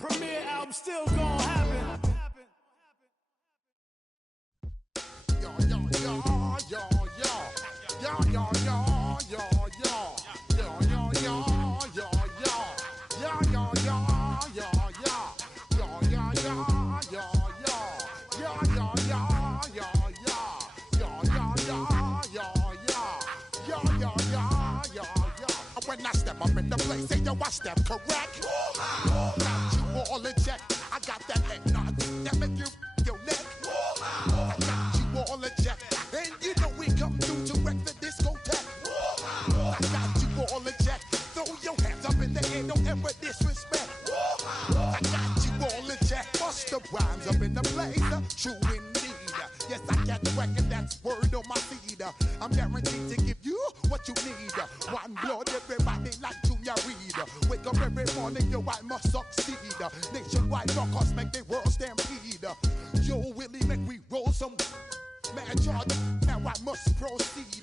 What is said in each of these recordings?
Premiere album still gonna happen. Yo, yo, yo, yo, yo. Yo, yo, yo, yo, yo. Yo, yo, yo, yo, yo. Yo, yo, yo, yo, yo. Yo, yo, yo, yo, yo. Yo, yo, yo, yo, yo. Yo, yo, yo, yo, yo. Yo, yo, yo, yo, yo. When I step up in the place, say yo, I step correct. Got you all in check. I got that head nod that make you your neck. I got you all in check. And you know we come through to wreck the discotheque. I got you all in check. Throw your hands up in the air, don't ever disrespect. I got you all in check. Bust the rhymes up in the place. True indeed. Yes, I got the record, that's word on my feed. I'm guaranteed to give you what you need. One blood, everybody like Junior Reed. Wake up every morning, yo, I must succeed. Nationwide knockouts make the world stampede. Yo, Willie, make we roll some mad charge. Now I must proceed.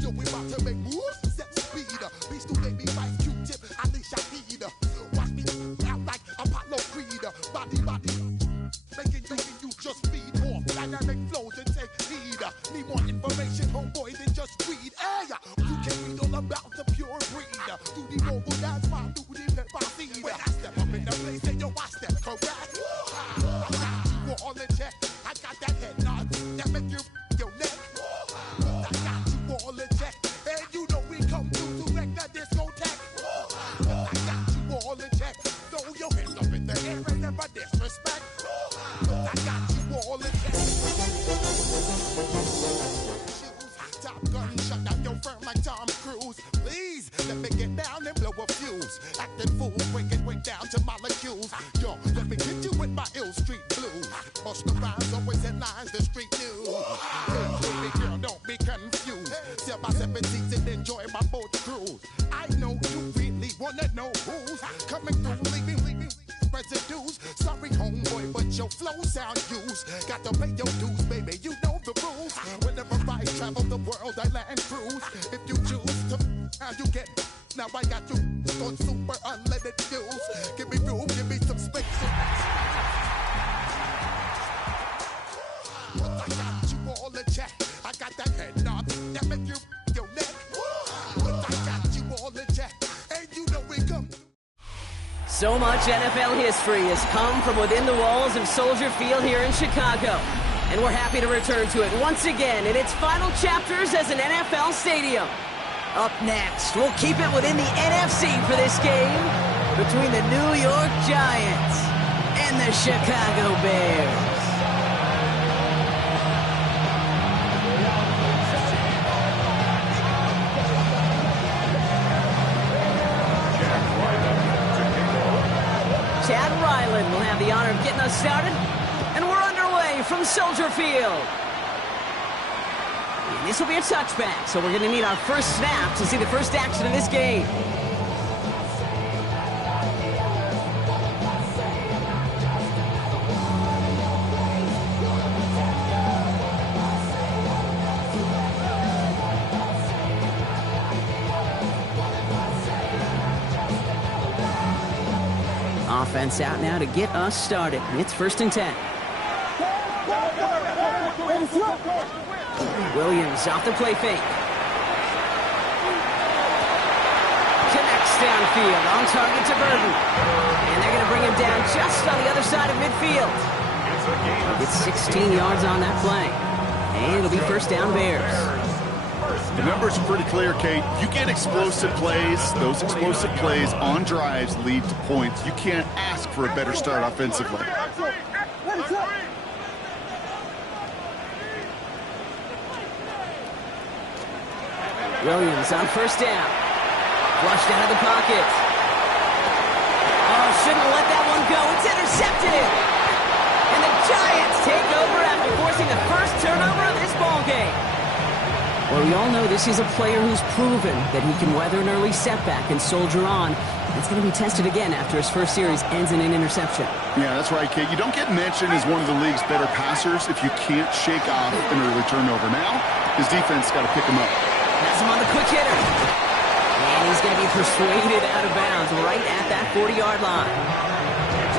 Yo, we about to make moves, set speed. Beast to baby, Vice Q-tip, Ali Shahid. Watch me out like Apollo Creed. Body, making you just feed off dynamic flows and take heed. Need more information, homeboy, than just read. Hey, you can read all about the pure breed. Do the mobile dance, my do the pepper seed. When I step up in the place, say yo, I step correct. I got you all in check. I got that head nod that make you your neck. I got you all in check. And you know we come through to wreck the discotheque. I got you all in check. Throw your hands up in the air and never disrespect. I got you all in check. Top gun, shut down your firm like Tom Cruise. Please, let me get down and blow a fuse. Acting fool, breaking way down to molecules. Yo, let me hit you with my ill street blues. Bust the rhymes, always in lines, the street news. Hey, baby girl, don't be confused. Sell my 17s and enjoy my boat cruise. I know you really wanna know who's coming through, leaving residues. Sorry, homeboy, but your flow sound used. Got to pay your dues, baby, you know the rules. Whenever I travel the world, I land cruise. If you choose to, how you get. Now I got you on super unleaded fuels. Give me room, give me some space. I got you all in check. I got that head nod that make you your neck. I got you all in check. And you know we come. So much NFL history has come from within the walls of Soldier Field here in Chicago. And we're happy to return to it once again in its final chapters as an NFL stadium. Up next, we'll keep it within the NFC for this game between the New York Giants and the Chicago Bears. Chad Ryland will have the honor of getting us started, and we're underway from Soldier Field. And this will be a touchback, so we're going to need our first snap to see the first action of this game. Offense out now to get us started. It's 1st and 10. Williams off the play fake. Connects downfield, on target to Burton. And they're going to bring him down just on the other side of midfield. It's 16 yards on that play. And it'll be 1st down Bears. The numbers are pretty clear, Kate. You get explosive plays. Those explosive plays on drives lead to points. You can't ask for a better start offensively. Williams on 1st down. Flushed out of the pocket. Oh, shouldn't let that one go. It's intercepted. And the Giants take over after forcing the first turnover of this ball game. Well, we all know this is a player who's proven that he can weather an early setback and soldier on. It's going to be tested again after his first series ends in an interception. Yeah, that's right, Kate. You don't get mentioned as one of the league's better passers if you can't shake off an early turnover. Now, his defense got to pick him up. Has him on the quick hitter. And he's going to be persuaded out of bounds right at that 40-yard line.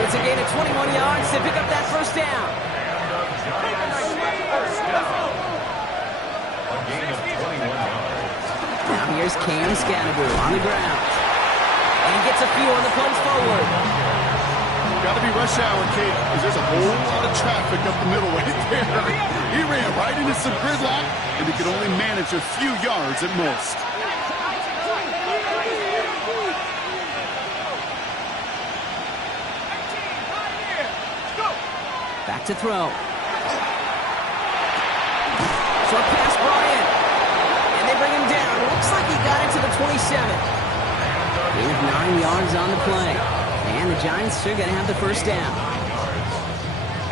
It's a gain of 21 yards to pick up that first down. Now here's Cam Scannaboo on the ground. And he gets a few on the punch forward. Got to be rush hour, Kate, because there's a whole lot of traffic up the middle right there. He ran right into some gridlock, and he could only manage a few yards at most. Back to throw. Short pass, Bryant. And they bring him down. Looks like he got it to the 27. Gain of 9 yards on the play. And the Giants are going to have the first down.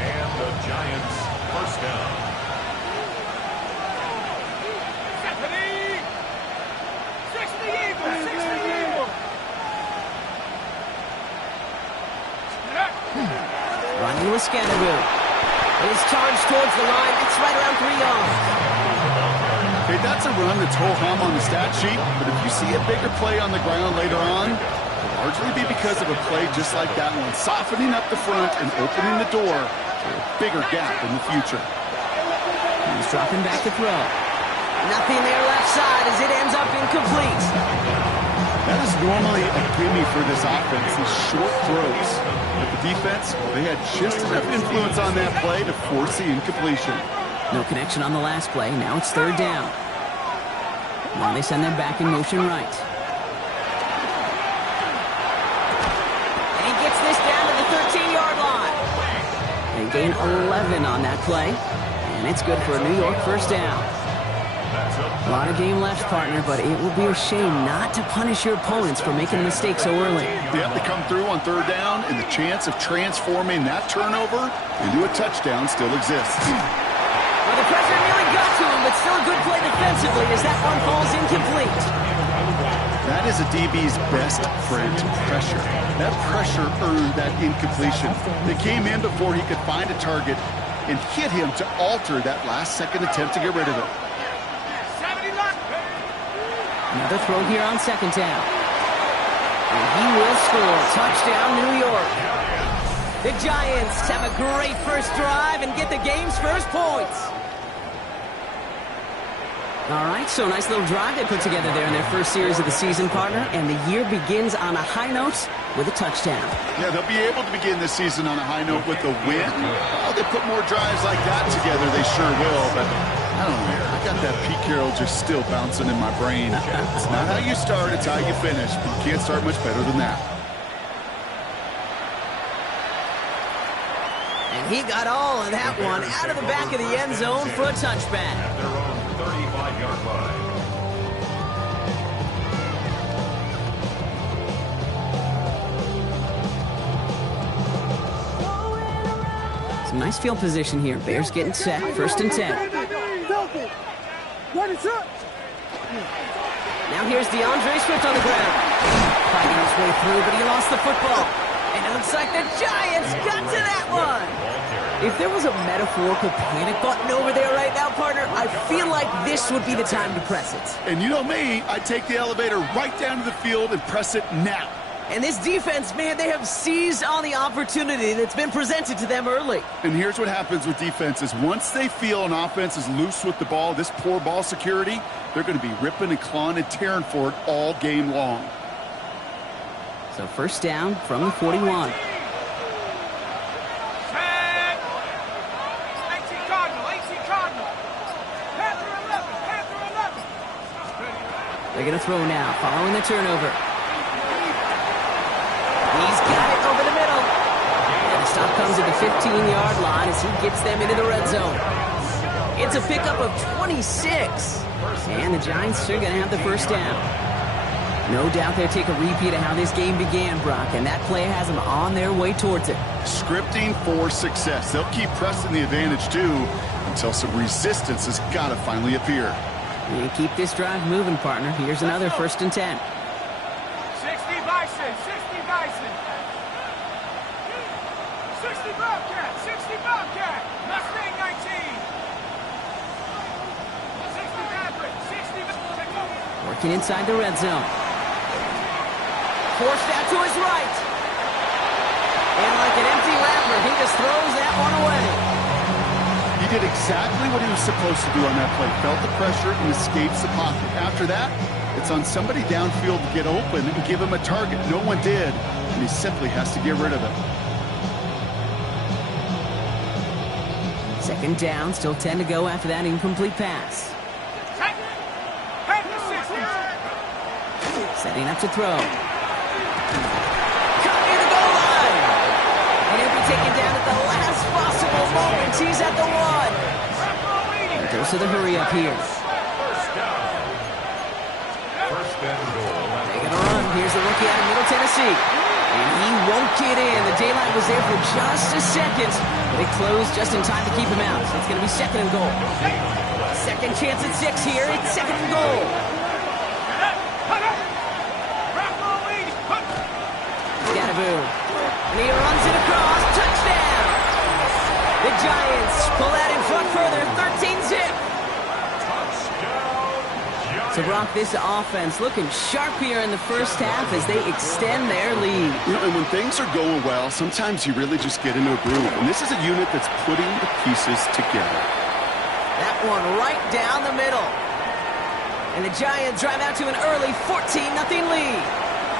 And the Giants first down. Running with Scannaboo. His charge towards the line. It's right around 3 yards. Okay, that's a run that's ho-hum on the stat sheet, but if you see a bigger play on the ground later on, it'll largely be because of a play just like that one, softening up the front and opening the door for a bigger gap in the future. He's dropping back to throw. Nothing there left side as it ends up incomplete. That is normally a gimme for this offense, these short throws. But the defense, well, they had just enough influence on that play to force the incompletion. No connection on the last play. Now it's third down. Now they send them back in motion right. And he gets this down to the 13-yard line. They gain 11 on that play. And it's good for a New York first down. A lot of game left, partner, but it will be a shame not to punish your opponents for making a mistake so early. Yep, they come through on third down, and the chance of transforming that turnover into a touchdown still exists. Well, the pressure nearly got to him, but still a good play defensively as that one falls incomplete. That is a DB's best friend, pressure. That pressure earned that incompletion. They came in before he could find a target and hit him to alter that last-second attempt to get rid of it. Another throw here on second down. And he will score. Touchdown, New York. The Giants have a great first drive and get the game's first points. All right, so a nice little drive they put together there in their first series of the season, partner, and the year begins on a high note with a touchdown. Yeah, they'll be able to begin this season on a high note with a win. Oh, they put more drives like that together, they sure will, but I don't know. I got that Pete Carroll just still bouncing in my brain. It's not how you start, it's how you finish, but you can't start much better than that. And he got all of that one out of the back of the end zone for a touchback. At their own 35-yard line. Some nice field position here. Bears getting set. First and 10. Now here's DeAndre Swift on the ground. Fighting his way through, but he lost the football. And it looks like the Giants got to that one. If there was a metaphorical panic button over there right now, partner, I feel like this would be the time to press it. And you know me, I'd take the elevator right down to the field and press it now. And this defense, man, they have seized on the opportunity that's been presented to them early. And here's what happens with defenses. Once they feel an offense is loose with the ball, this poor ball security, they're going to be ripping and clawing and tearing for it all game long. So first down from the 41. They're going to throw now, following the turnover. He's got it over the middle. And the stop comes at the 15-yard line as he gets them into the red zone. It's a pickup of 26. And the Giants are going to have the first down. No doubt they'll take a repeat of how this game began, Brock, and that play has them on their way towards it. Scripting for success. They'll keep pressing the advantage, too, until some resistance has got to finally appear. You keep this drive moving, partner. Here's another first and 10. 60 Bison, 60 Bison. 60 Bobcat, 60 Bobcat. Mustang 19. 60 Maverick, 60 Maverick. Working inside the red zone. Forced out to his right. And like an empty wrapper. He just throws that one away. He did exactly what he was supposed to do on that play. Felt the pressure and escapes the pocket. After that, it's on somebody downfield to get open and give him a target. No one did, and he simply has to get rid of it. Second down, still 10 to go after that incomplete pass. Setting up to throw. Cut near the goal line. And he'll be taken down at the last possible moment. He's at the 1. And goes to the hurry up here. First down. First and goal. Making a run. Here's the rookie out of Middle Tennessee. And he won't get in. The daylight was there for just a second, but it closed just in time to keep him out. So it's going to be second and goal. Second chance at 6 here. It's second and goal. Scatterboo. And he runs it across. Touchdown! The Giants pull out in front further. 13-zip. So, Brock, this offense looking sharp here in the first half as they extend their lead. You know, and when things are going well, sometimes you really just get into a groove. And this is a unit that's putting the pieces together. That one right down the middle. And the Giants drive out to an early 14-0 lead.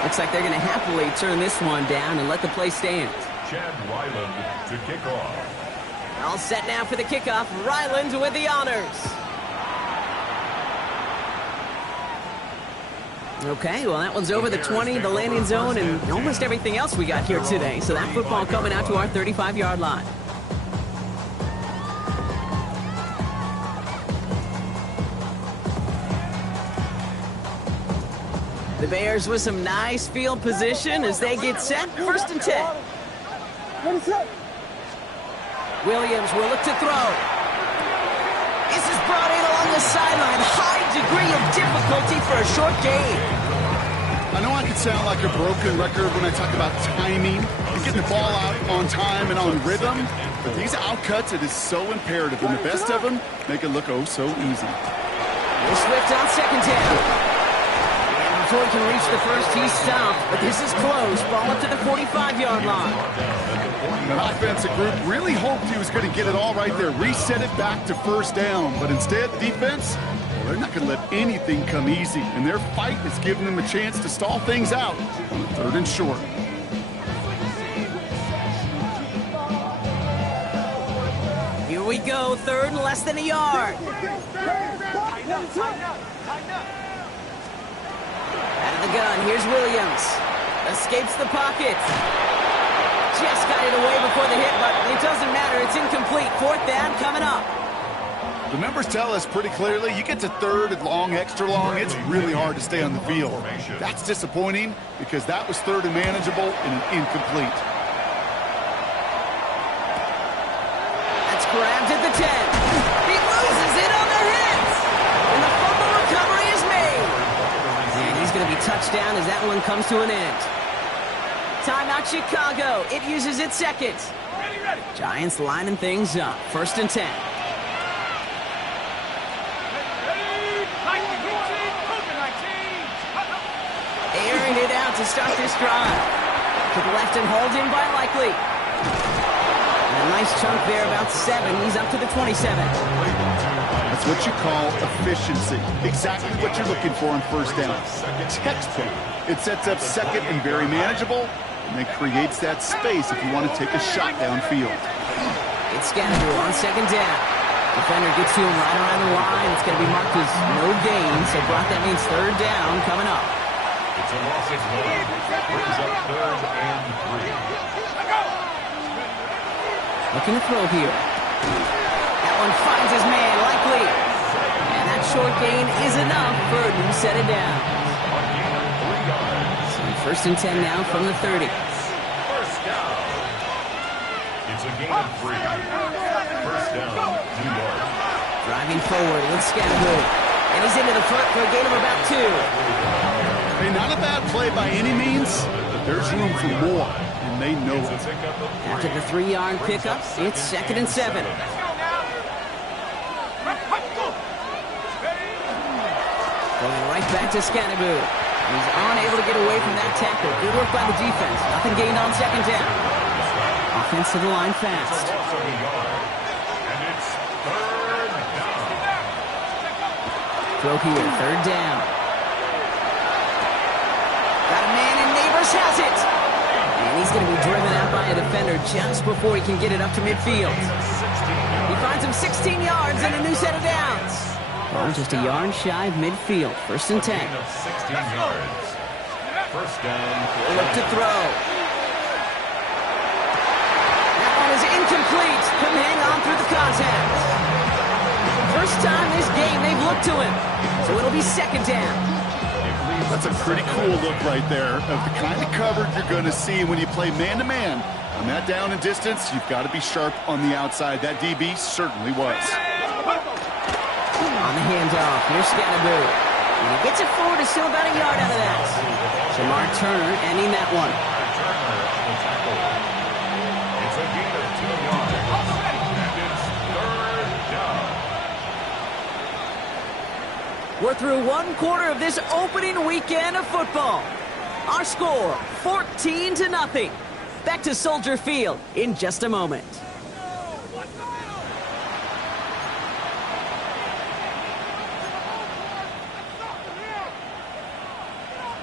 Looks like they're going to happily turn this one down and let the play stand. Chad Ryland to kick off. All set now for the kickoff. Ryland with the honors. Okay, well, that one's over the 20, the landing zone, and almost everything else we got here today. So that football coming out to our 35-yard line. The Bears with some nice field position as they get set. First and 10. Williams will look to throw. This is brought in along the sideline. High degree of difficulty for a short gain. I know I could sound like a broken record when I talk about timing and getting the ball out on time and on rhythm, but these outcuts, it is so imperative, and the best of them make it look oh so easy. Swift on second down. And before he can reach the first, he's stopped, but this is close. Ball up to the 45-yard line. The offensive group really hoped he was going to get it all right there, reset it back to first down, but instead, the defense, well, they're not going to let anything come easy, and their fight is giving them a chance to stall things out on the third and short. Here we go, third and less than a yard. Out of the gun, here's Williams. Escapes the pocket. Just got it away before the hit, but it doesn't matter. It's incomplete. Fourth down coming up. The numbers tell us pretty clearly, you get to third and long, extra long, it's really hard to stay on the field. That's disappointing because that was third and manageable and an incomplete. That's grabbed at the 10. He loses it on the hit. And the fumble recovery is made. And he's going to be touched down as that one comes to an end. Timeout Chicago. It uses its second. Giants lining things up. First and 10. Airing it out to start this drive. To the left and hauled in by Likely. And a nice chunk there, about 7. He's up to the 27. That's what you call efficiency. Exactly what you're looking for on first down. Textbook. It sets up second and very manageable, and it creates that space if you want to take a shot downfield. It's Scatterboo on second down. Defender gets to him right around the line. It's going to be marked as no gain, so Brock, that means third down coming up. It's a loss of 1. Brings up third and 3. Looking to throw here. That one finds his man, Likely. And that short gain is enough for a new set of downs. So first and 10 now from the 30. First down. It's a gain of 3. First down, 2 yards. Driving forward with Scatterboo. And he's into the front for a gain of about 2. Hey, not a bad play by any means, but there's room for more, and they know it. After the 3-yard pickup, it's second and 7. Going right back to Scatterboo. He's unable to get away from that tackle. Good work by the defense. Nothing gained on second down. offense to the line It's a fast. loss of a yard. And it's third down. Throw here, third down. Got a man and Neighbors has it. And he's going to be driven out by a defender just before he can get it up to midfield. He finds him 16 yards and a new set of downs. Oh, just a yard shy of midfield. First and 10. Gain of 16 yards. First down. Look to throw. That one is incomplete. Couldn't hang on through the contact. First time this game they've looked to him. So it'll be second down. That's a pretty cool look right there of the kind of coverage you're going to see when you play man-to-man. On that down and distance, you've got to be sharp on the outside. That DB certainly was. On the handoff, here's Scatterboo. And he gets it forward, it's still about a yard out of that. Jamar Turner ending that one. It's a gain of 2 yards. And it's third down. We're through one quarter of this opening weekend of football. Our score, 14-0. Back to Soldier Field in just a moment.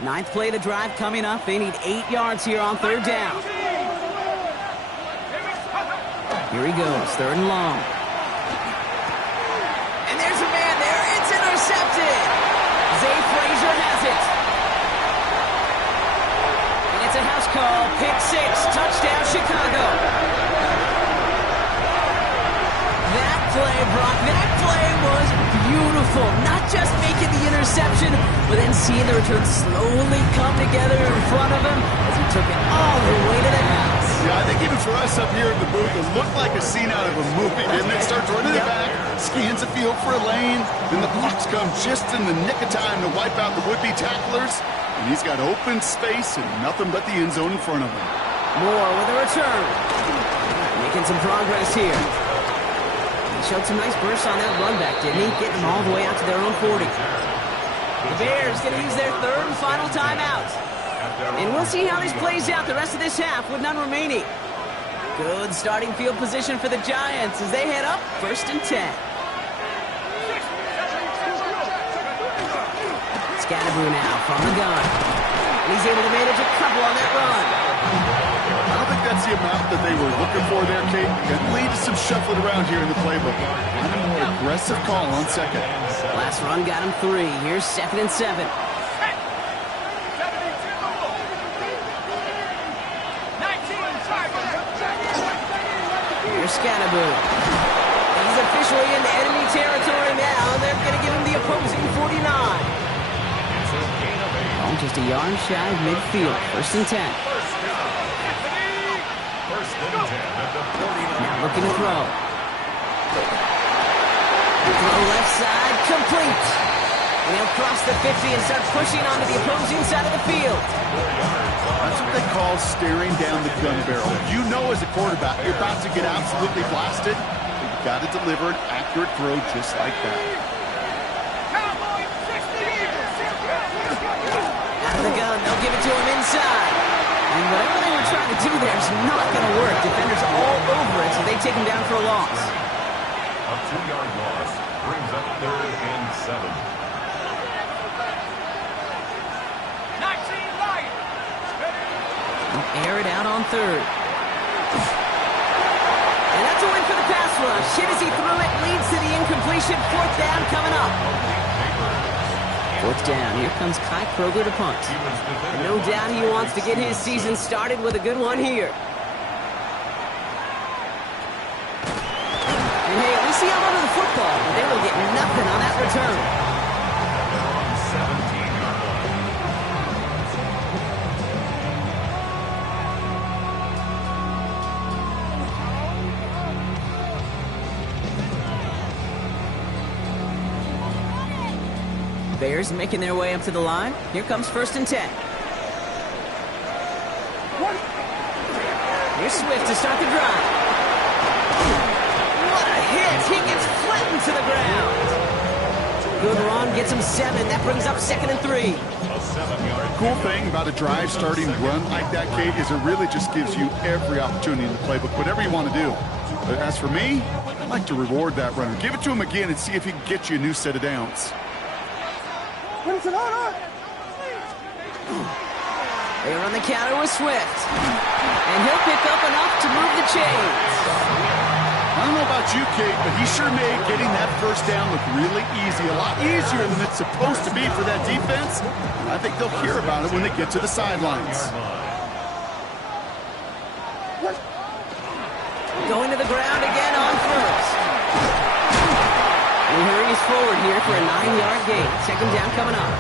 Ninth play of the drive coming up. They need 8 yards here on third down. Here he goes, third and long. And there's a man there. It's intercepted. Zay Frazier has it. And it's a house call. Pick 6. Touchdown, Chicago. That play, Brock, that play was beautiful. Not just making the interception, but then seeing the return slowly come together in front of him as he took it all the way to the house. Yeah, I think even for us up here in the booth, it looked like a scene out of a movie, didn't it? Starts running it back, scans the field for a lane, then the blocks come just in the nick of time to wipe out the would-be tacklers, and he's got open space and nothing but the end zone in front of him. Moore with a return. Making some progress here. He showed some nice bursts on that run back, didn't he? Getting them all the way out to their own 40. The Bears going to use their third and final timeout. And we'll see how this plays out the rest of this half with none remaining. Good starting field position for the Giants as they head up first and 10. Scatterboo now from the gun. And he's able to manage a couple on that run. I don't think that's the amount that they were looking for there, Kate. That lead to some shuffling around here in the playbook. And a more aggressive call on second. Last run got him 3. Here's second and 7. Here's Scatterboo. He's officially into enemy territory now. They're going to give him the opposing 49. Oh, just a yard shy of midfield. First and 10. First and 10 at the 49. Now looking to throw. Throw left side, complete. And he'll cross the 50 and start pushing onto the opposing side of the field. That's what they call staring down the gun barrel. You know as a quarterback, you're about to get absolutely blasted. You've got to deliver an accurate throw just like that. Out of the gun, they'll give it to him inside. And whatever they were trying to do there is not going to work. Defenders all over it, so they take him down for a loss. A 2-yard loss brings up third and 7. Air it out on third. And that's a win for the pass rush. Hit as he threw it, leads to the incompletion. Fourth down coming up. Fourth down. Here comes Kai Kroger to punt. And no doubt he wants to get his season started with a good one here. And hey, at least he held onto the football, but they will get nothing on that return. Bears making their way up to the line. Here comes first and 10. Here's Swift to start the drive. What a hit! He gets flattened to the ground. Good run, gets him 7. That brings up second and 3. 7-yard. Cool thing about a drive starting run like that, Kate, is it really just gives you every opportunity in the playbook, whatever you want to do. But as for me, I'd like to reward that runner. Give it to him again and see if he can get you a new set of downs. They run the counter with Swift. And he'll pick up enough to move the chains. I don't know about you, Kate, but he sure made getting that first down look really easy. A lot easier than it's supposed to be for that defense. I think they'll hear about it when they get to the sidelines. Going to the ground again on first. He hurries forward here for a 9-yard gain. Second down coming up.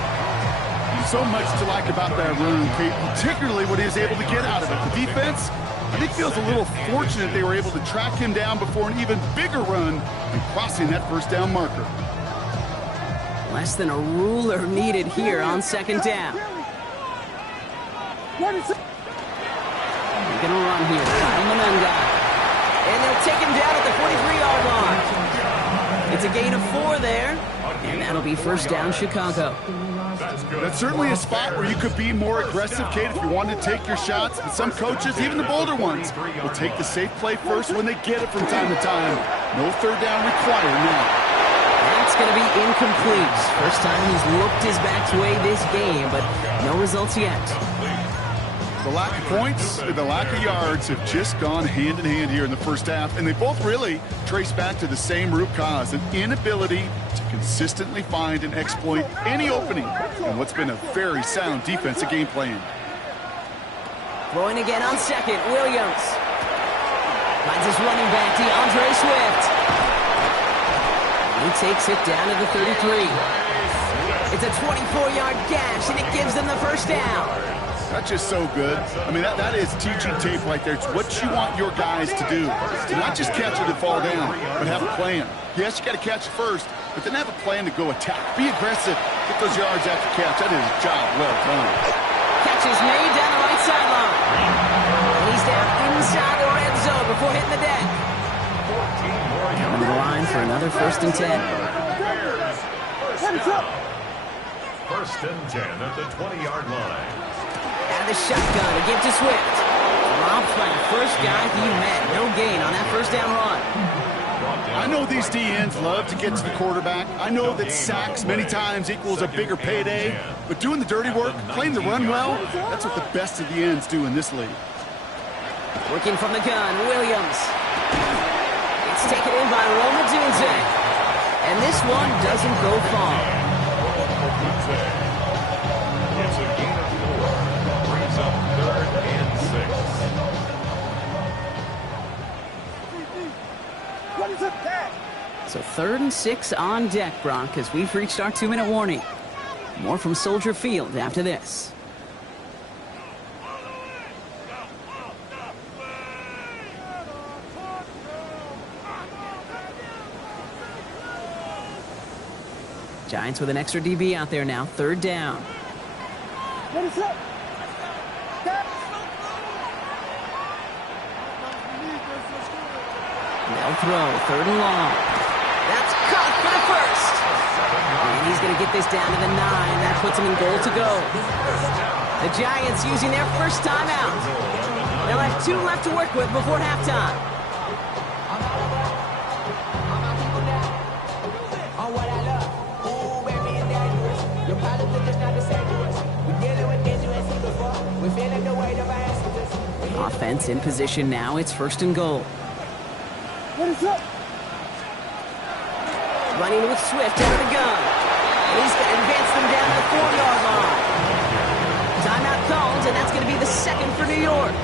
So much to like about that run, Kate, particularly what he was able to get out of it. The defense, I think, feels a little fortunate they were able to track him down before an even bigger run and crossing that first down marker. Less than a ruler needed here on second down. They're going to run here. Kyle Manunga. And they'll take him down at the 43-yard line. It's a gain of 4 there. And that'll be first down, Chicago. That's certainly a spot where you could be more aggressive, Kate, if you wanted to take your shots. But some coaches, even the bolder ones, will take the safe play first when they get it from time to time. No third down required now. That's going to be incomplete. First time he's looked his back way this game, but no results yet. The lack of points and the lack of yards have just gone hand in hand here in the first half, and they both really trace back to the same root cause, an inability to consistently find and exploit any opening in what's been a very sound defensive game plan. Throwing again on second, Williams. Finds his running back, DeAndre Swift. He takes it down to the 33. It's a 24-yard gash, and it gives them the first down. That's just so good. I mean, that is teaching tape right there. It's what you want your guys to do. To not just catch it and fall down, but have a plan. Yes, you got to catch it first, but then have a plan to go attack. Be aggressive. Get those yards after catch. That is a job well done. Catch is made down the right sideline. And he's down inside the red zone before hitting the deck. Coming to the line for another 1st and 10. First and 10 at the 20-yard line. Out of the shotgun to give to Swift. Dropped by the first guy he met. No gain on that first down run. I know these DNs love to get to the quarterback. I know that sacks many times equals a bigger payday. But doing the dirty work, playing the run well, that's what the best of the ends do in this league. Working from the gun, Williams. It's taken in by Roma Dunze. And this one doesn't go far. It's a gain of 4. Brings up 3rd and 6. So 3rd and 6 on deck, Bronk, as we've reached our 2-minute warning. More from Soldier Field after this. Giants with an extra DB out there now. 3rd down. What is up? They'll throw. 3rd and long. That's caught for the first. And he's going to get this down to the 9. That puts him in goal to go. The Giants using their first timeout. They'll have 2 left to work with before halftime. Offense in position now. It's 1st and goal. What is up? Running with Swift out of the gun. And he's going to advance them down to the 4-yard line. Timeout called, and that's going to be the 2nd for New York.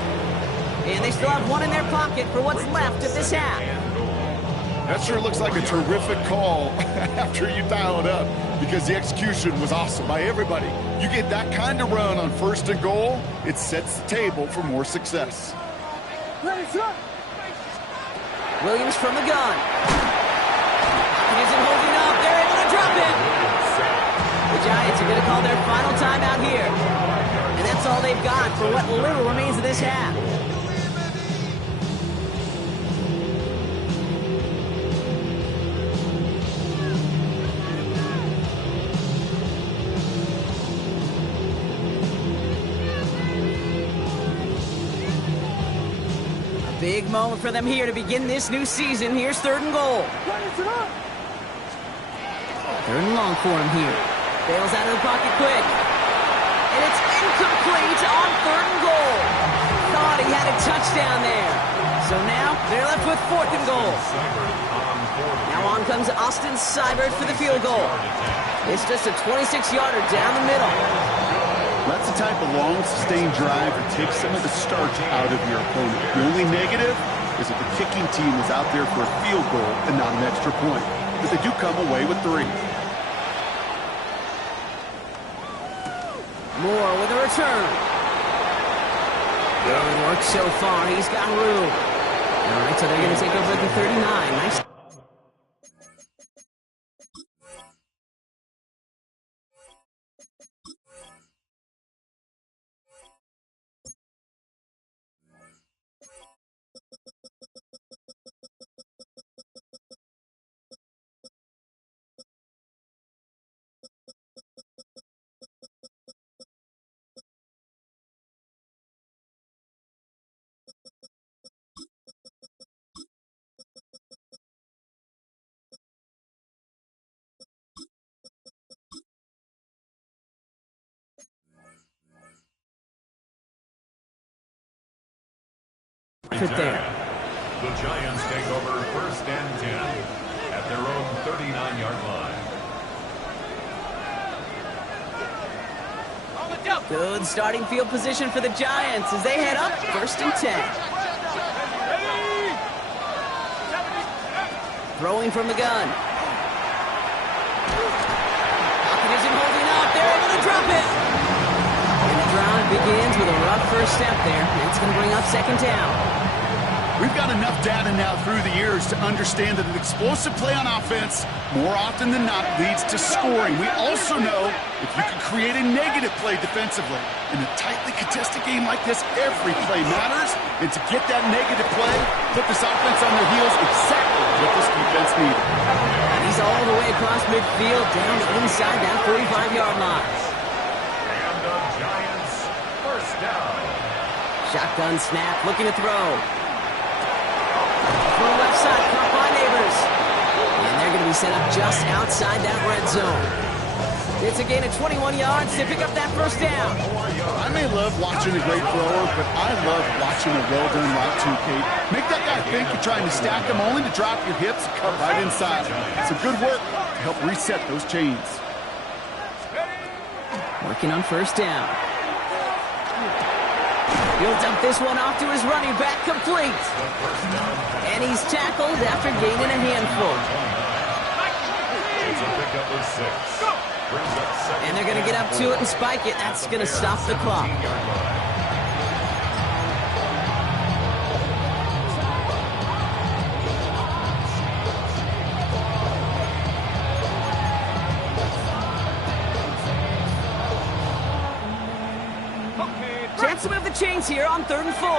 And they still have 1 in their pocket for what's left of this half. That sure looks like a terrific call after you dial it up, because the execution was awesome by everybody. You get that kind of run on 1st and goal, it sets the table for more success. Williams from the gun. He isn't holding up. They're able to drop it. The Giants are going to call their final timeout here. And that's all they've got for what little remains of this half. moment for them here to begin this new season. Here's 3rd and goal. 3rd and long for him here. Bails out of the pocket quick. And it's incomplete on 3rd and goal. Thought he had a touchdown there. So now they're left with 4th and goal. Now on comes Austin Seibert for the field goal. It's just a 26-yarder down the middle. That's the type of long, sustained drive that takes some of the starch out of your opponent. The only negative is that the kicking team is out there for a field goal and not an extra point. But they do come away with 3. Moore with a return. Good work so far. He's got room. All right, so they're going to take over at the 39. Nice. Right there. The Giants take over 1st and 10 at their own 39-yard line. Good starting field position for the Giants as they head up 1st and 10. Throwing from the gun. Pocket isn't holding up. They're able to drop it. And the drive begins with a rough first step there. It's going to bring up 2nd down. We've got enough data now through the years to understand that an explosive play on offense, more often than not, leads to scoring. We also know if you can create a negative play defensively. In a tightly contested game like this, every play matters. And to get that negative play, put this offense on their heels, exactly what this defense needed. And he's all the way across midfield, down inside that 45-yard line. And the Giants, 1st down. Shotgun snap, looking to throw. From the left side, caught by Neighbors. And they're going to be set up just outside that red zone. It's a gain of 21 yards to pick up that 1st down. I may love watching a great thrower, but I love watching a well-done route too, Kate. Make that guy think you're trying to stack him only to drop your hips and cut right inside. It's a good work to help reset those chains. Working on 1st down. He'll dump this one off to his running back, complete. And he's tackled after gaining a handful. It's a pickup of 6. And they're going to get up to it and spike it. That's going to stop the clock. Chance to move the chains here on 3rd and 4.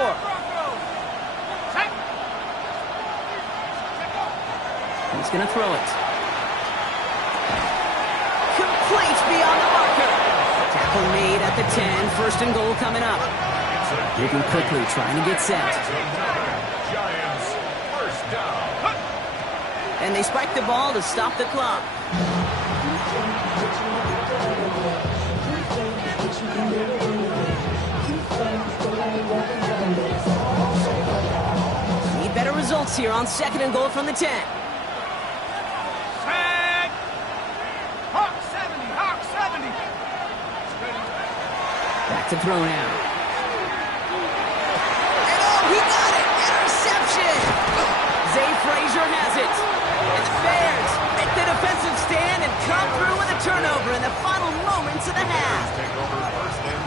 He's going to throw it. Complete beyond the marker. Tackle made at the 10. 1st and goal coming up. Moving quickly, trying to get set. Giants, 1st down. And they spike the ball to stop the clock. Need better results here on 2nd and goal from the 10. Hawk 70, Hawk 70. Back to throw now. And oh, he got it! Interception! Zay Frazier has it. And the Bears make the defensive stand and come through with a turnover in the final moments of the half.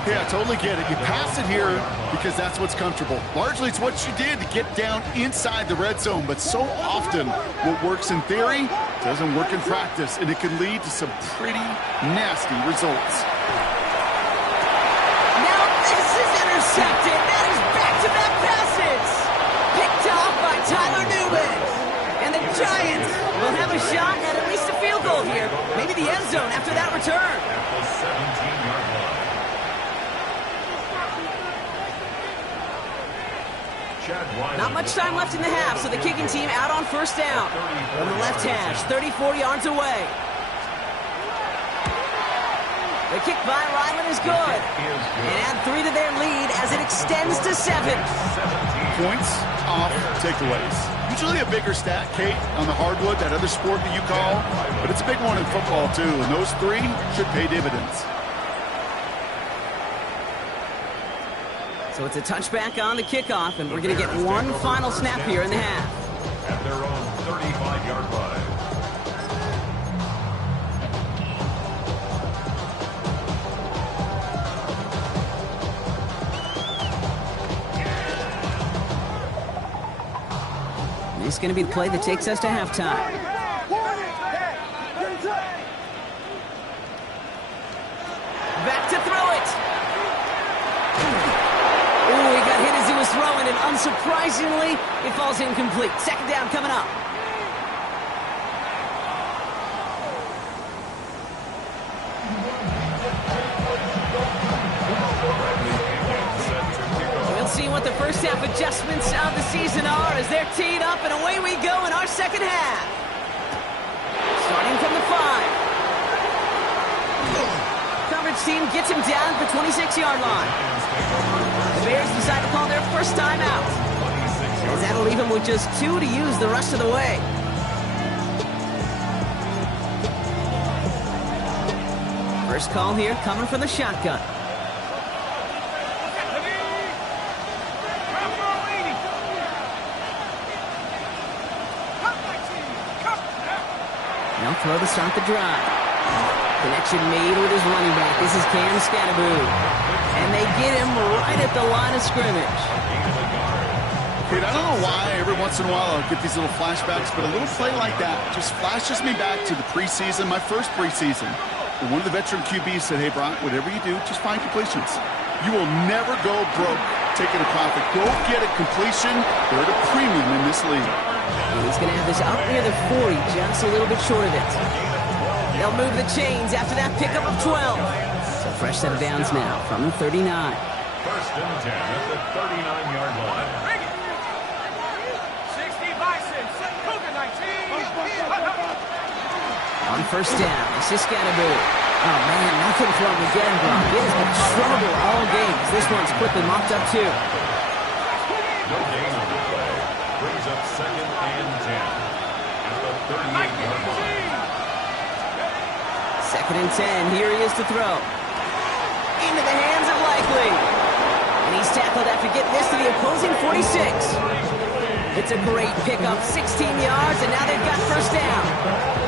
Yeah, I totally get it. You pass it here because that's what's comfortable. Largely, it's what you did to get down inside the red zone. But so often, what works in theory doesn't work in practice, and it can lead to some pretty nasty results. Now this is intercepted. That is back-to-back passes. Picked off by Tyler Newman. And the Giants will have a shot at least a field goal here. Maybe the end zone after that return. At the 17-yard line. Not much time left in the half, so the kicking team out on first down. From the left hash, 34 yards away. The kick by Ryland is good. And add 3 to their lead as it extends to 7. Points off takeaways. Usually a bigger stat, Kate, on the hardwood, that other sport that you call. But it's a big one in football, too. And those 3 should pay dividends. So it's a touchback on the kickoff, and we're going to get one final snap here in the half. At their own 35-yard line. This is going to be the play that takes us to halftime. Back to throw it. Ooh, he got hit as he was throwing, and unsurprisingly, it falls incomplete. Second down coming up. We'll see what the first half adjustments of the season are as they're teed up, and away we go in our second half. Starting from the 5. Coverage team gets him down at the 26-yard line. The Bears decide to call their first timeout, as that'll leave him with just 2 to use the rest of the way. First call here coming from the shotgun. They'll throw to start the drive. Connection made with his running back. This is Cam Scattaboo. And they get him right at the line of scrimmage. Kate, I don't know why every once in a while I'll get these little flashbacks, but a little play like that just flashes me back to the preseason, my first preseason. And one of the veteran QBs said, hey, Brock, whatever you do, just find completions. You will never go broke taking a profit. Go get a completion. They're at a premium in this league. He's going to have this up near the 40, just a little bit short of it. They'll move the chains after that pickup of 12. So fresh set of downs now from the 39. First and 10 at the 39-yard line. 60 Bison, Cougar 19. On first down, this is Scattaboo. Oh, man, nothing from him again, Brock. It has been trouble all game. This one's quickly mopped up, too. No gain on the play. Brings up second and 10 at the 38-yard line. Second and 10. Here he is to throw. Into the hands of Likely. And he's tackled after getting this to the opposing 46. It's a great pickup. 16 yards, and now they've got first down.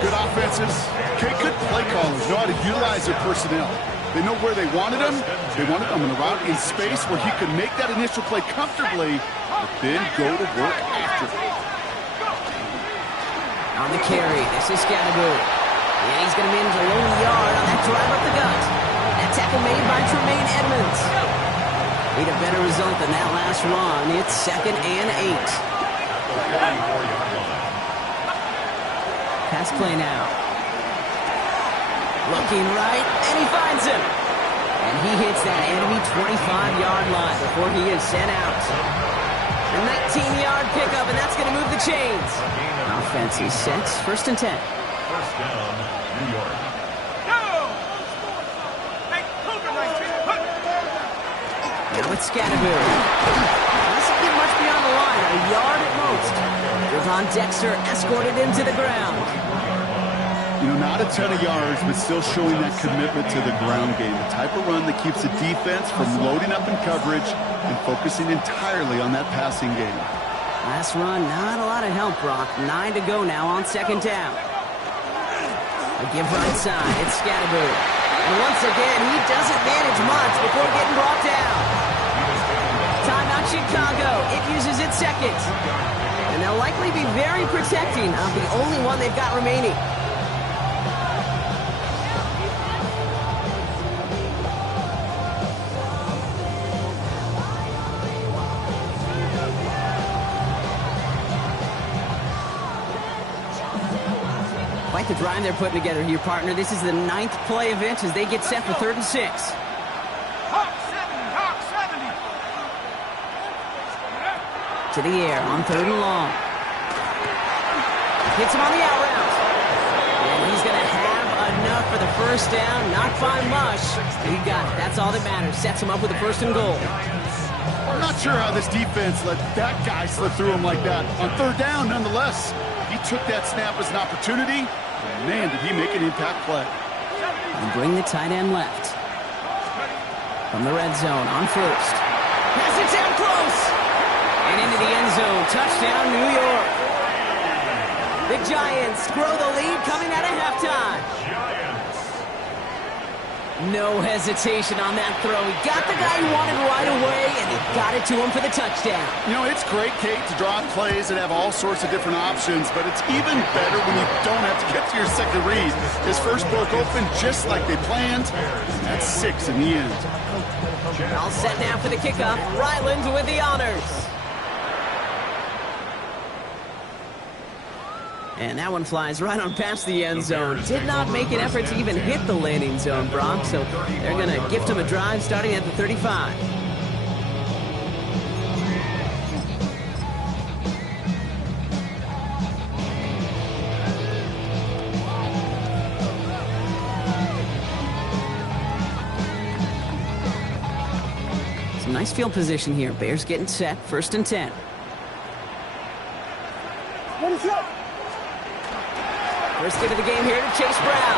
Good offenses. Good play callers know how to utilize their personnel. They know where they wanted him. They wanted him in a route in space where he could make that initial play comfortably, but then go to work after it. On the carry, this is Scattaboo. And he's going to manage a lone yard on that drive up the gut. That tackle made by Tremaine Edmonds. Need a better result than that last run. It's second and 8. Pass play now. Looking right, and he finds him. And he hits that enemy 25-yard line before he is sent out. A 19-yard pickup, and that's going to move the chains. Offense is set. First and 10. First down, New York. Now it's Scattaboo. Doesn't get much beyond the line, a yard at most. Devon Dexter escorted him to the ground. You know, not a ton of yards, but still showing that commitment to the ground game. The type of run that keeps the defense from loading up in coverage and focusing entirely on that passing game. Last run, not a lot of help, Brock. 9 to go now on second down. A give right side, it's Scattaboo. And once again, he doesn't manage much before getting brought down. Timeout Chicago. It uses its second. And they'll likely be very protecting of the only one they've got remaining. Quite the drive they're putting together here, partner. This is the 9th play event as they get set for 3rd and 6. Hawk 70, Hawk 70. To the air on 3rd and long. Hits him on the out route. And he's going to have enough for the first down. Not by much. He got it. That's all that matters. Sets him up with a 1st and goal. I'm not sure how this defense let that guy slip through him like that. On 3rd down, nonetheless, he took that snap as an opportunity. And man, did he make an impact play. And bring the tight end left. From the red zone on 1st. Pass it down close. And into the end zone. Touchdown, New York. The Giants grow the lead coming out of halftime. No hesitation on that throw. He got the guy he wanted right away, and he got it to him for the touchdown. You know, it's great, Kate, to draw up plays and have all sorts of different options, but it's even better when you don't have to get to your second read. His first broke open just like they planned, and that's 6 in the end. All set now for the kickoff. Ryland with the honors. And that one flies right on past the end zone. Did not make an effort to even hit the landing zone, Brock. So they're going to gift him a drive starting at the 35. Some nice field position here. Bears getting set. 1st and 10. First hit of the game here to Chase Brown.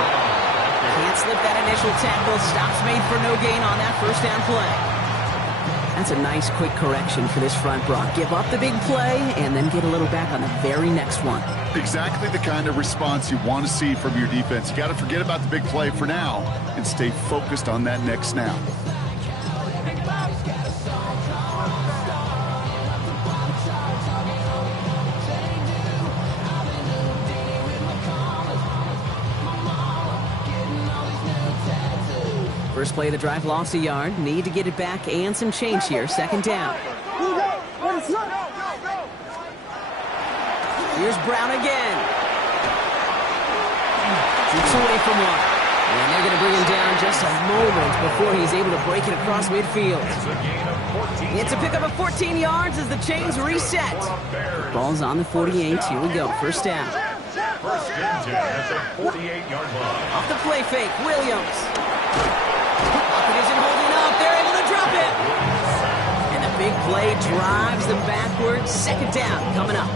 Can't slip that initial tackle. Stops made for no gain on that 1st down play. That's a nice quick correction for this front, Brock. Give up the big play and then get a little back on the very next one. Exactly the kind of response you want to see from your defense. You got to forget about the big play for now and stay focused on that next snap. First play of the drive lost a yard. Need to get it back and some change here. 2nd down. Here's Brown again. Keeps away from one. And they're going to bring him down just a moment before he's able to break it across midfield. It's a pickup of 14 yards as the chains reset. Ball's on the 48. Here we go. 1st down. 1st and 10 at the 48-yard line. Off the play fake. Williams. Pocket isn't holding up. They're able to drop it. And the big play drives them backwards. 2nd down coming up.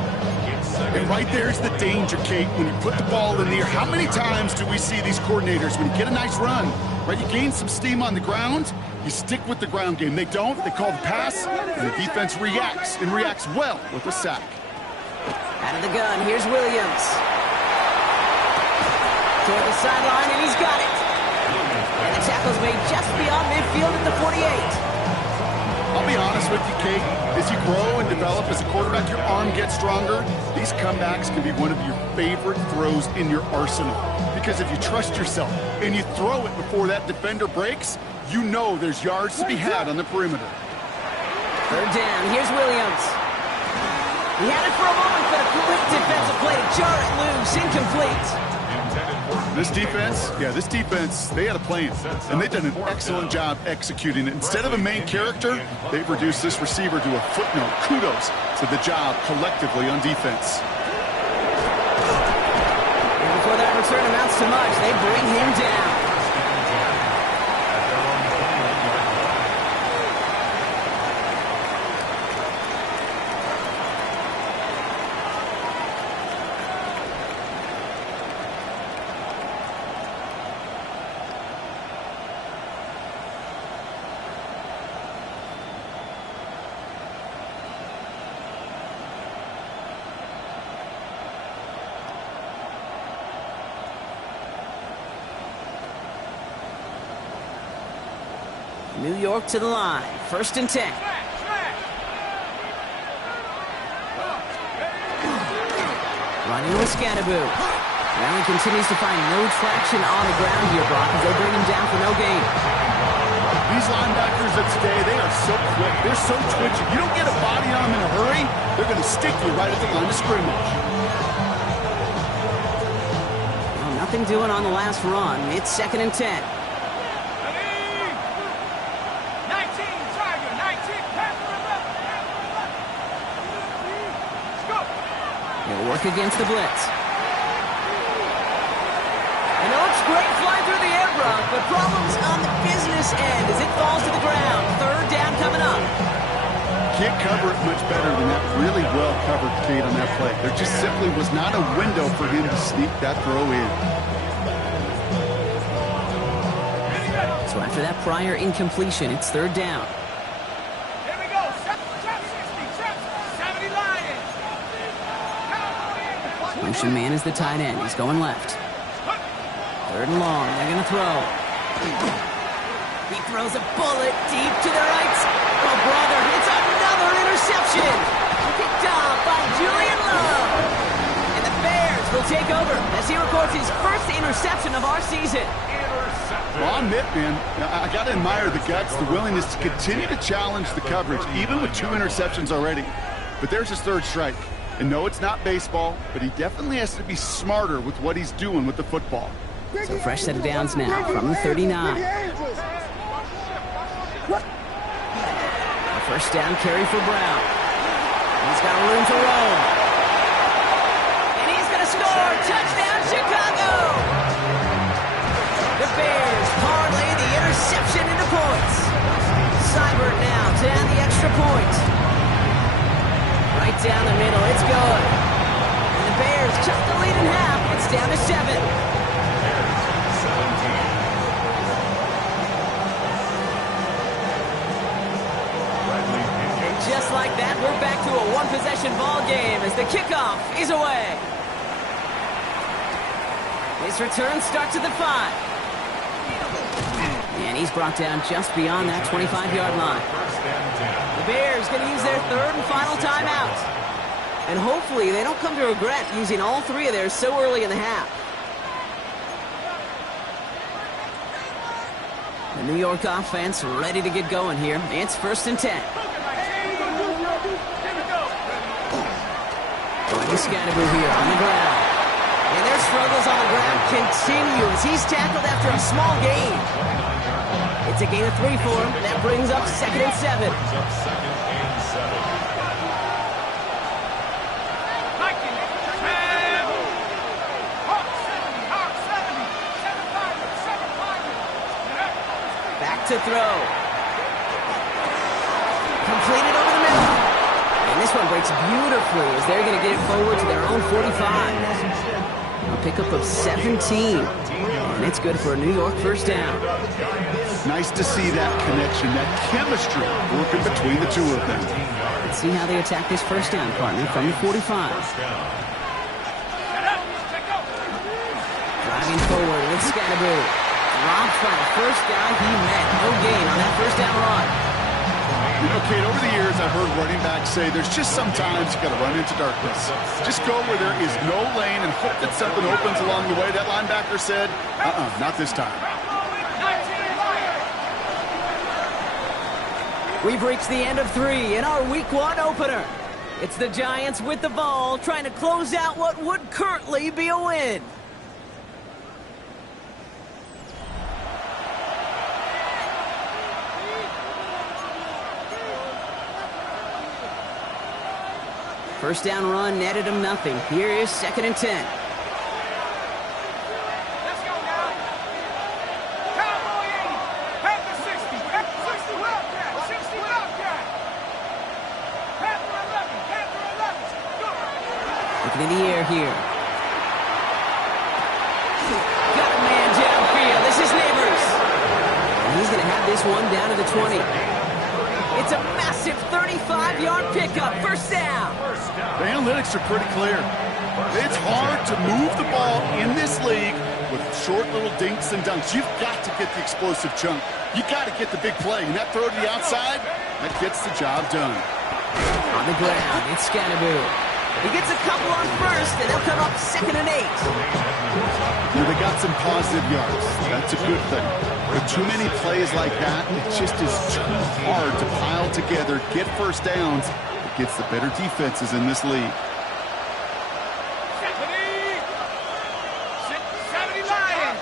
And right there's the danger, Kate, when you put the ball in the air. How many times do we see these coordinators, when you get a nice run, right, you gain some steam on the ground, you stick with the ground game. They don't. They call the pass, and the defense reacts, and reacts well with a sack. Out of the gun, here's Williams. Toward the sideline, and he's got it. And the tackle's made just beyond midfield at the 48. I'll be honest with you, Kate. As you grow and develop as a quarterback, your arm gets stronger. These comebacks can be one of your favorite throws in your arsenal. Because if you trust yourself and you throw it before that defender breaks, you know there's yards to be had on the perimeter. 3rd down, here's Williams. He had it for a moment, but a quick defensive play to jar it loose. Incomplete. This defense, they had a plan, and they've done an excellent job executing it. Instead of a main character, they've reduced this receiver to a footnote. Kudos to the job collectively on defense. And before that return amounts to much, they bring him down. New York to the line. 1st and 10. Running with Scatterboo. Allen continues to find no traction on the ground here, Brock, as they bring him down for no gain. These linebackers of today, they are so quick. They're so twitchy. You don't get a body on them in a hurry, they're going to stick you right at the line of scrimmage. Well, nothing doing on the last run. It's 2nd and 10. He'll work against the blitz. And it looks great flying through the air, Brock, but problems on the business end as it falls to the ground. Third down coming up. Can't cover it much better than that really well-covered Kate on that play. There just simply was not a window for him to sneak that throw in. So after that prior incompletion, it's third down. Here we go. Trap 60. Trap 70 Lions. Motion man is the tight end. He's going left. Third and long. They're going to throw. He throws a bullet deep to the right. Oh, brother, it's another interception. Picked off by Julian Love. And the Bears will take over as he records his first interception of our season. Well, I'll admit, man, I got to admire the guts, the willingness to continue to challenge the coverage, even with 2 interceptions already. But there's his third strike. And no, it's not baseball, but he definitely has to be smarter with what he's doing with the football. So fresh set of downs now from the 39. A first down carry for Brown. He's got room to roll. And he's going to score. Touchdown, Chicago! The Bears parlay the interception into points. Seibert now to add the extra point. Right down the middle, it's good. And the Bears cut the lead in half. It's down to 7. And just like that, we're back to a one-possession ball game as the kickoff is away. His return starts at the 5. And he's brought down just beyond that 25-yard line. The Bears going to use their third and final timeout. And hopefully they don't come to regret using all 3 of theirs so early in the half. The New York offense ready to get going here. It's 1st and 10. Scatterboo here on the ground. And their struggles on the ground continue as he's tackled after a small gain. It's a gain of 3 for him. That brings up 2nd and 7. Back to throw. Completed over the middle. And this one breaks beautifully as they're going to get it forward to their own 45. A pickup of 17. And it's good for a New York first down. Nice to see that connection, that chemistry working between the 2 of them. Let's see how they attack this first down, partner, from the 45. Driving forward with Scatterboo. Dropped by the first guy he met. No gain on that first down run. You know, Kate, over the years, I've heard running backs say there's just sometimes you got to run into darkness. Just go where there is no lane and hope that something opens along the way. That linebacker said, not this time. We've reached the end of 3 in our Week 1 opener. It's the Giants with the ball, trying to close out what would currently be a win. First down run netted him nothing. Here is 2nd and 10. Let's go now. Cowboy 80. Panther 60. Panther 60 Wildcat. 60 Wildcat. Panther 11. Panther 11. Go. Looking in the air here. Got a man downfield. This is Neighbors. And he's going to have this one down to the 20. It's a massive 35-yard pickup. First down. The analytics are pretty clear. It's hard to move the ball in this league with short little dinks and dunks. You've got to get the explosive chunk. You've got to get the big play. And that throw to the outside, that gets the job done. On the ground, it's Scatterboo. He gets a couple on first, and they'll come up 2nd and 8. They got some positive yards. That's a good thing. But too many plays like that, it just is too hard to pile together, get first downs. It gets the better defenses in this league. 70 Lions.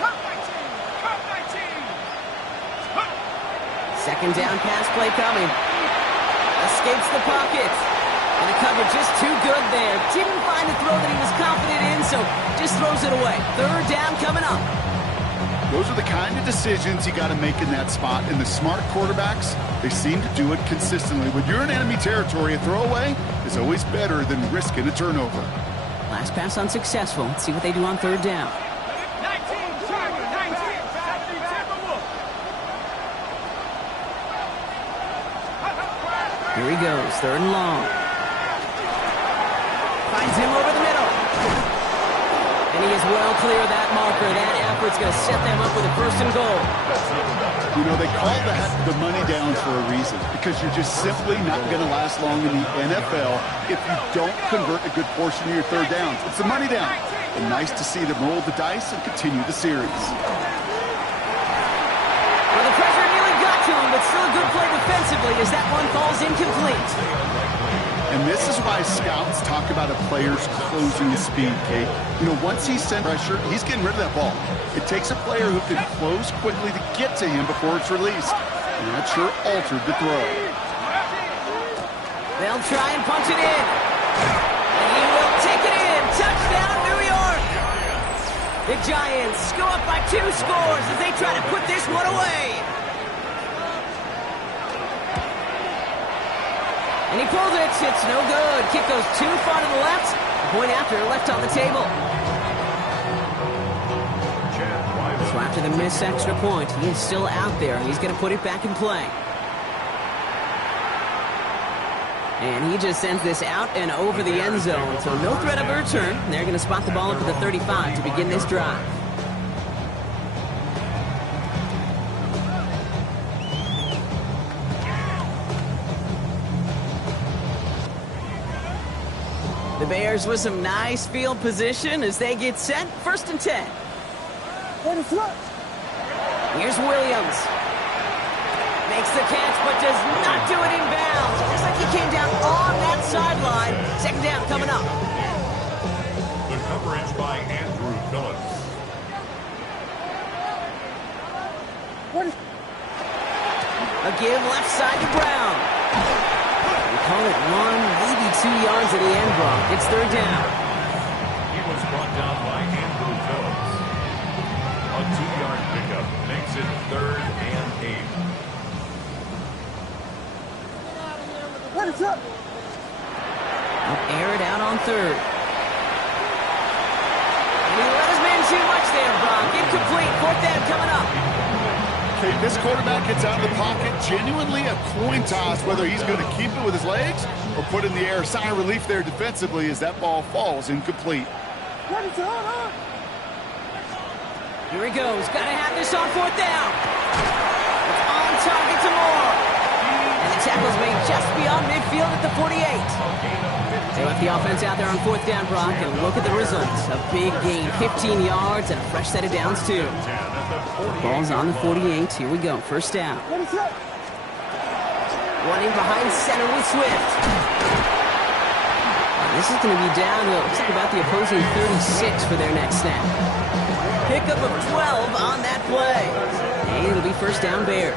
Cut 19. Cut 19. Second down pass play coming. A Escapes the pocket. And the cover just too good there. Didn't find a throw that he was confident in, so just throws it away. Third down coming up. Those are the kind of decisions you got to make in that spot. And the smart quarterbacks, they seem to do it consistently. When you're in enemy territory, a throwaway is always better than risking a turnover. Last pass unsuccessful. Let's see what they do on third down. 19, Tiger, 19, Timberwolf. Here he goes, third and long. Finds him over the middle. And he is well clear of that marker. That effort's going to set them up with a first and goal. You know, they call that the money down for a reason, because you're just simply not going to last long in the NFL if you don't convert a good portion of your third downs. It's the money down. And nice to see them roll the dice and continue the series. Well, the pressure nearly got to him, but still a good play defensively as that one falls incomplete. And this is why scouts talk about a player's closing speed, Kate. You know, once he's sent pressure, he's getting rid of that ball. It takes a player who can close quickly to get to him before it's released. And that sure altered the throw. They'll try and punch it in. And he will take it in. Touchdown, New York. The Giants go up by 2 scores as they try to put this one away. And he pulls it. It's no good. Kick goes too far to the left. Point after left on the table. So after the missed extra point, he is still out there. He's going to put it back in play. And he just sends this out and over the end zone. So no threat of a return. They're going to spot the ball up at the 35 to begin this drive. The Bears with some nice field position as they get set. First and 10. Here's Williams. Makes the catch, but does not do it in bounds. Looks like he came down on that sideline. Second down coming up. The coverage by Andrew Phillips. A give left side to Brown. We call it 1, maybe 2 yards at the end, Brock. It's third down. He was brought down by Andrew Phillips. A 2-yard pickup makes it 3rd and 8. Air it out on third. And he let his man too much there, Brock. Incomplete. Fourth down coming up. Okay, this quarterback gets out of the pocket, genuinely a coin toss whether he's going to keep it with his legs or put it in the air. Sigh of relief there defensively as that ball falls incomplete. Here he goes. Got to have this on fourth down. It's on target to Moore. And the tackle's made just beyond midfield at the 48. They left the offense out there on fourth down, Brock, and look at the results. A big gain, 15 yards, and a fresh set of downs, too. Ball's on the 48. Here we go. First down. Running behind center with Swift. This is going to be down to, looks like about the opposing 36 for their next snap. Pickup of 12 on that play. And it'll be first down Bears.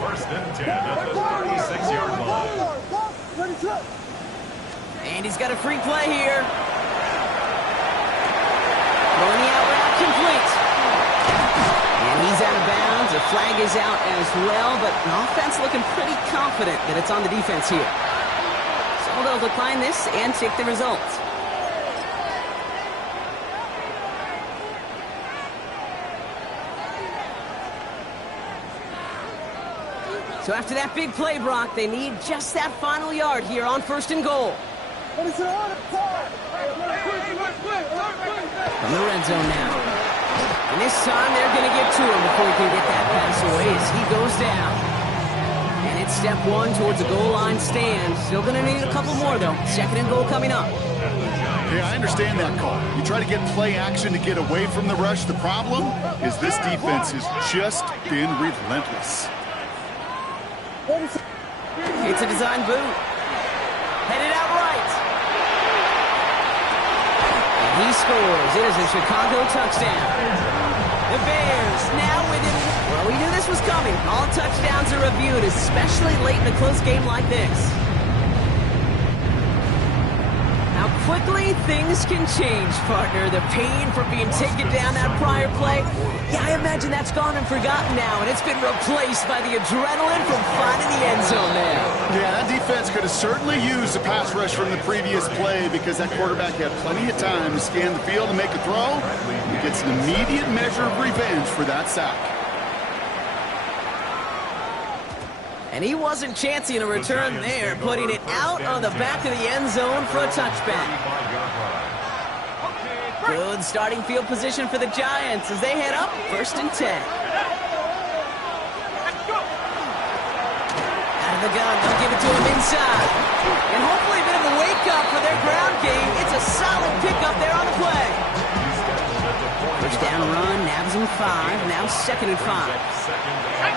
First and 10 at the 36-yard line. And he's got a free play here. Throwing the out route complete. And he's out of bounds. The flag is out as well, but the offense looking pretty confident that it's on the defense here. So they'll decline this and take the results. So after that big play, Brock, they need just that final yard here on first and goal. From the red zone now. And this time they're going to get to him before he can get that pass away as he goes down. And it's step 1 towards a goal line stand. Still going to need a couple more, though. Second and goal coming up. Yeah, I understand that call. You try to get play action to get away from the rush. The problem is this defense has just been relentless. It's a design boot. Headed out right. And he scores. It is a Chicago touchdown. The Bears now within Well, we knew this was coming. All touchdowns are reviewed, especially late in a close game like this. How quickly things can change, partner. The pain from being taken down that prior play, yeah, I imagine that's gone and forgotten now, and it's been replaced by the adrenaline from finding the end zone there. Yeah, that defense could have certainly used a pass rush from the previous play because that quarterback had plenty of time to scan the field and make a throw. He gets an immediate measure of revenge for that sack. And he wasn't chancing a return there, putting it out on the back of the end zone for a touchback. Good starting field position for the Giants as they head up 1st and 10. Out of the gun, they'll give it to him inside. And hopefully a bit of a wake-up for their ground game. It's a solid pickup there on the play. First down run, nabs him 5, now 2nd and 5.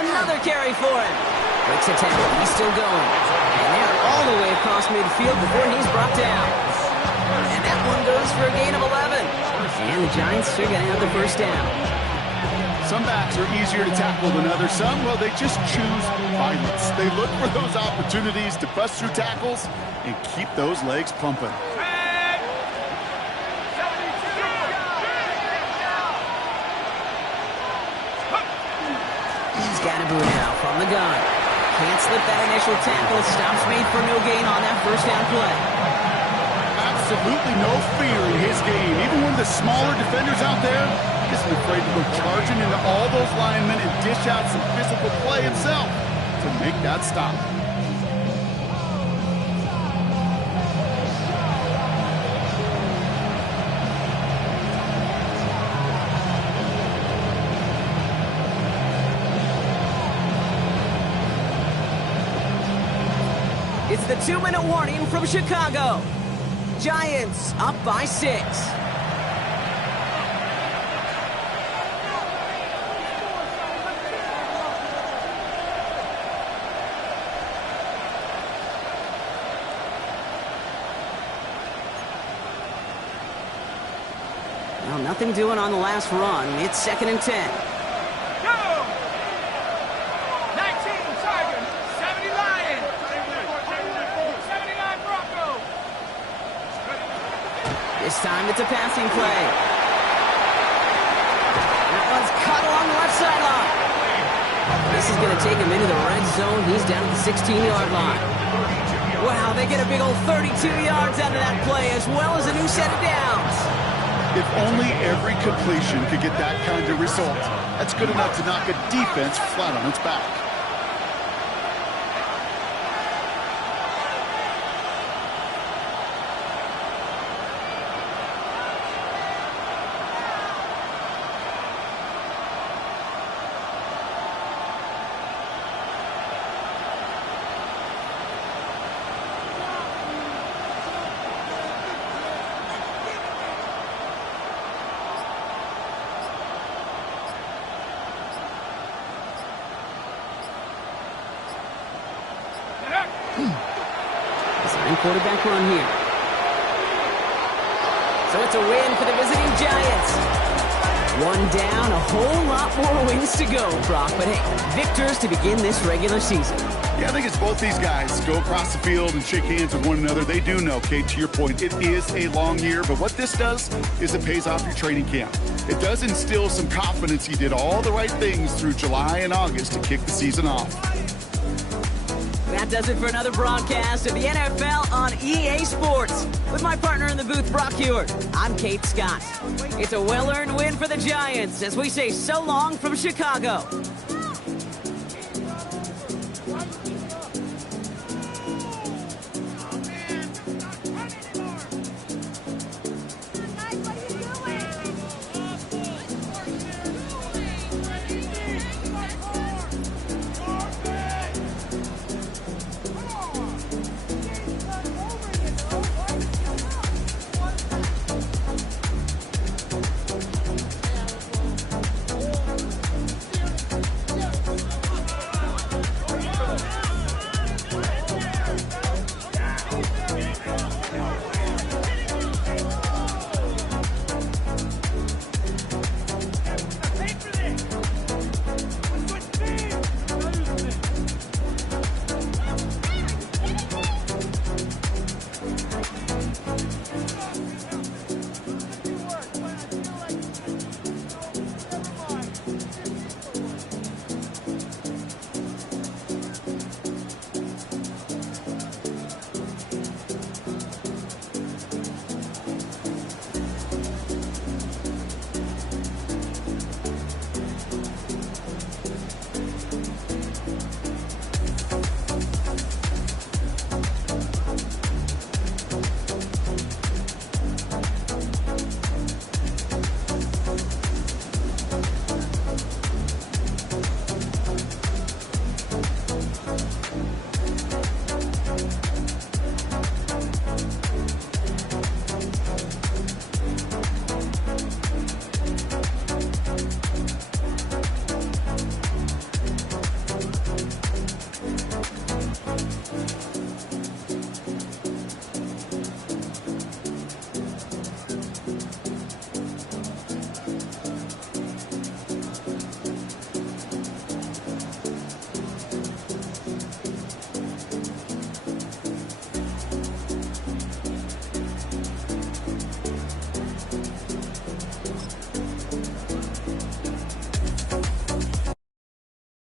Another carry for him. Breaks a tackle. He's still going. And they're all the way across midfield before he's brought down. And that one goes for a gain of 11. And the Giants are going to have the first down. Some backs are easier to tackle than others. Some, well, they just choose violence. They look for those opportunities to bust through tackles and keep those legs pumping. Scatterboot now from the gun. Can't slip that initial tackle. Stops made for no gain on that first down play. Absolutely no fear in his game. Even one of the smaller defenders out there isn't afraid to go charging into all those linemen and dish out some physical play himself to make that stop. It's the 2-minute warning from Chicago. Giants up by 6. Well, nothing doing on the last run. It's 2nd and 10. This time it's a passing play. That one's caught along the left sideline. This is going to take him into the red zone. He's down at the 16-yard line. Wow, they get a big old 32 yards out of that play, as well as a new set of downs. If only every completion could get that kind of result. That's good enough to knock a defense flat on its back. Quarterback run here. So it's a win for the visiting Giants. One down, a whole lot more wins to go, Brock. But hey, victors to begin this regular season. Yeah, I think it's both these guys go across the field and shake hands with one another. They do know, Kate, to your point, it is a long year. But what this does is it pays off your training camp. It does instill some confidence. He did all the right things through July and August to kick the season off. That does it for another broadcast of the NFL on EA Sports. With my partner in the booth, Brock Heward, I'm Kate Scott. It's a well-earned win for the Giants as we say so long from Chicago.